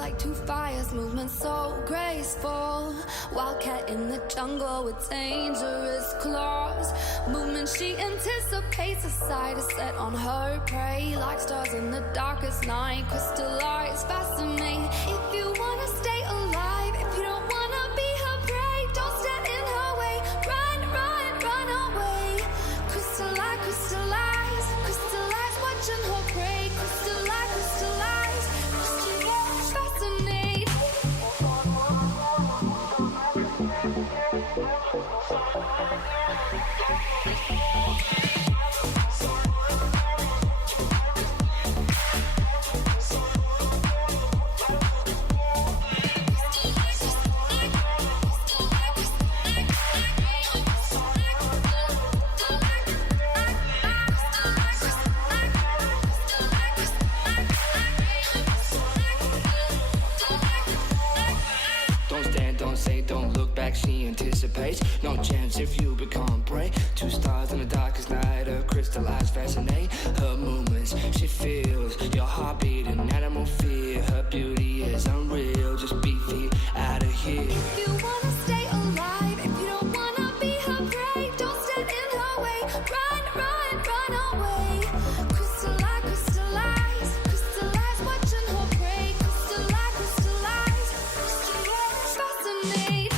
like two fires, movement so graceful. Wildcat in the jungle with dangerous claws. Movement she anticipates, a sight is set on her prey. Like stars in the darkest night, crystallize, fascinate. If you wanna stay alive, if you don't wanna be her prey, don't stand in her way. Run, run, run away. Crystallize, crystallize, crystallize, watching her prey. Crystallize, crystallize, crystallize, fascinate. She anticipates, no chance if you become prey. Two stars in the darkest night, her crystallized fascinate. Her movements, she feels your heartbeat, an animal fear. Her beauty is unreal, just be feet out of here. If you wanna stay alive, if you don't wanna be her prey, don't stand in her way. Run, run, run away. Crystallize, crystallize, crystallize, watching her prey. Crystallize, crystallize, crystallize, fascinate.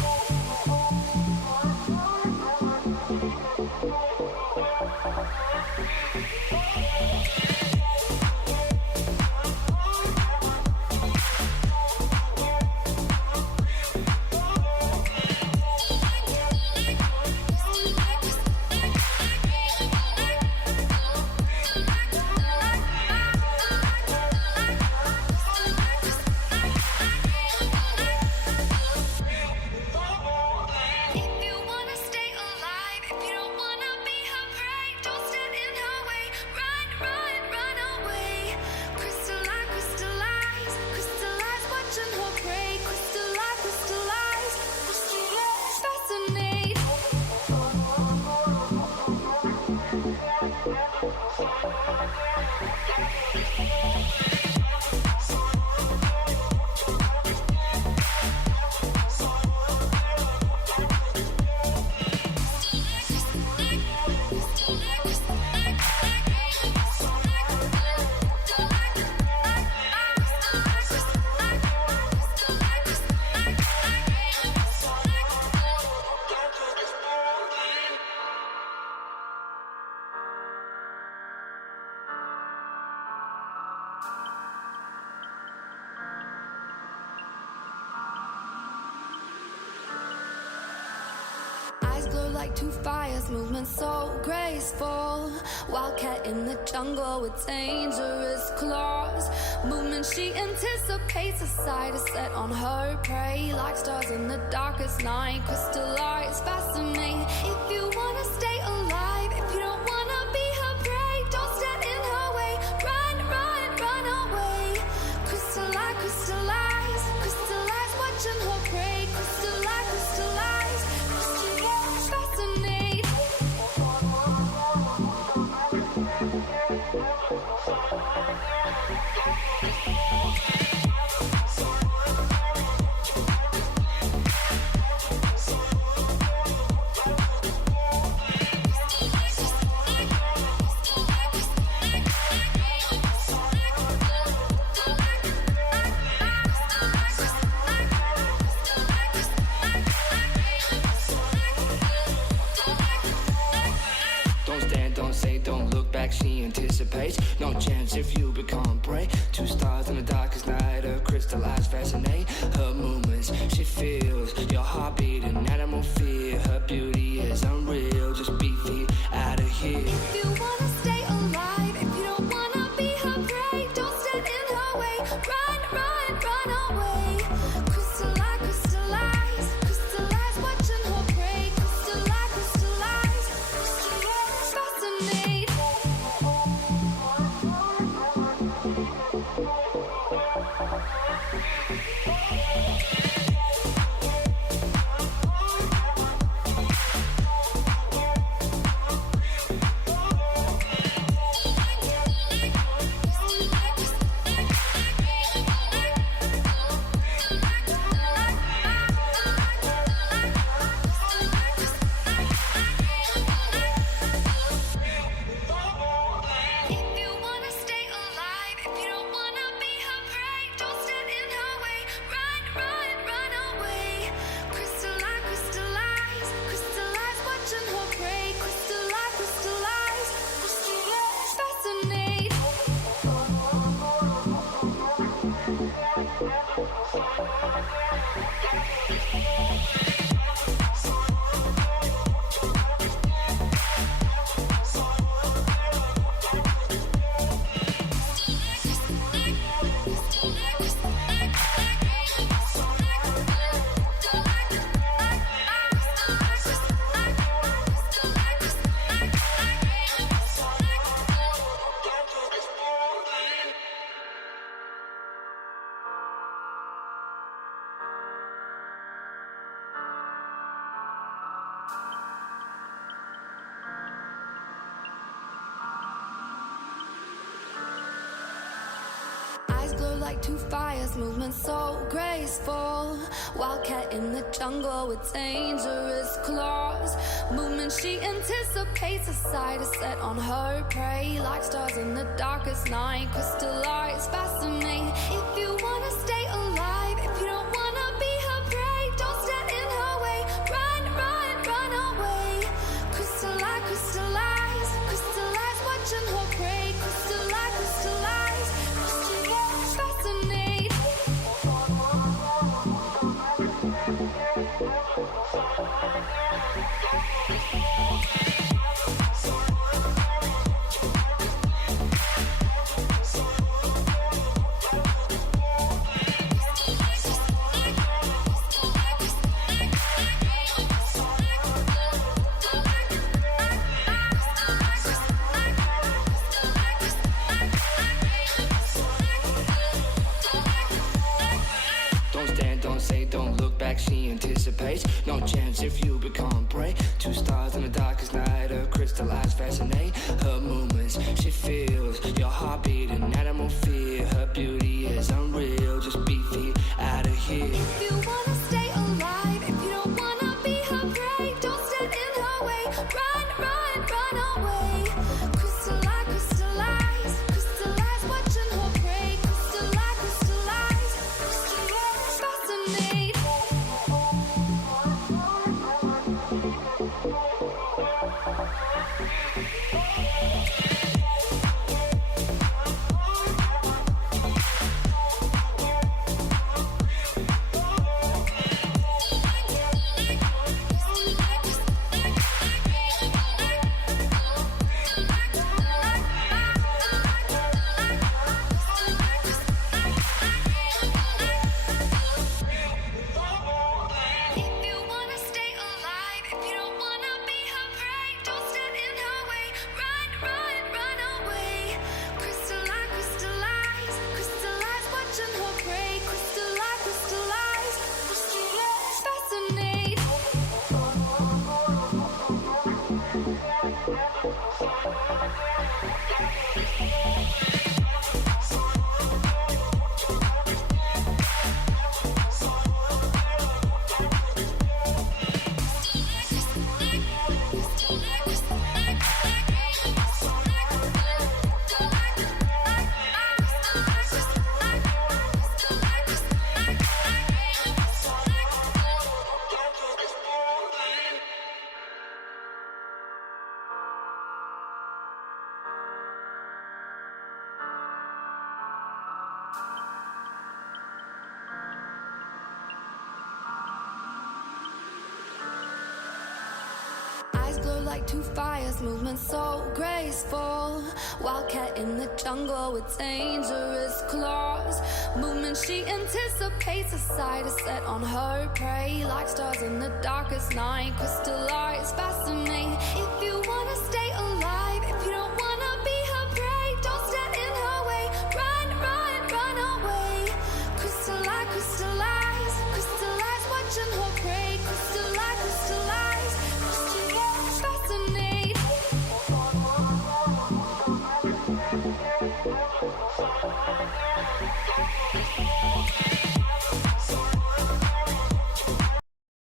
Like two fires, movement so graceful. Wildcat in the jungle with dangerous claws. Movement she anticipates, a sight is set on her prey. Like stars in the darkest night, crystallize, fascinate. If you wanna stay alive, if you don't wanna be her prey, don't stand in her way. Run, run, run away. Crystallize, crystallize, crystallize, watching her prey. Crystallize, crystallize, crystallize, fascinate. She anticipates, no chance if you become prey. Two stars in the darkest night, her crystallized fascinate. Her movements, she feels your heartbeat, an animal fear. Her beauty is unreal, just be feet out of here. If you wanna stay alive, if you don't wanna be her prey, don't stand in her way. Run, run, run away. Crystallize, crystallize, crystallize, watching her prey. Crystallize, crystallize, crystallize, fascinate. Eyes glow like two fires, movement so graceful. Wildcat in the jungle with dangerous claws. Movement she anticipates, a sight is set on her prey. Like stars in the darkest night, crystallize, fascinate. If you wanna stay alive, if you don't wanna be her prey, don't stand in her way. Run, run, run away. Crystallize, crystallize, crystallize, watching her prey. Crystallize, crystallize, crystallize, fascinate. Don't stand, don't say, don't look back, she anticipates. No chance if you become prey. Two stars in the darkest night, her crystallized fascinate. Her movements, she feels your heartbeat, an animal fear. Her beauty is unreal, just be feet out of here. If you wanna stay alive, if you don't wanna be her prey, don't stand in her way. Run, run, run away. Crystallize, crystallize, crystallize, watching her prey. Crystallize, crystallize, crystallize, fascinate. If you wanna stay alive, if you don't wanna be her prey, don't stand in her way. Run, run, run away. Crystallize, crystallize, crystallize, watching her prey. Crystallize, crystallize, crystallize, fascinate. Eyes glow like two fires, movement so graceful. Wildcat in the jungle with dangerous claws. Movement she anticipates, a sight is set on her prey. Like stars in the darkest night, crystallize, fascinate. If you wanna stay alive, if you don't wanna be her prey, don't stand in her way. Run, run, run away. Crystallize, crystallize, crystallize, watching her prey. Crystallize, crystallize, crystallize, fascinate.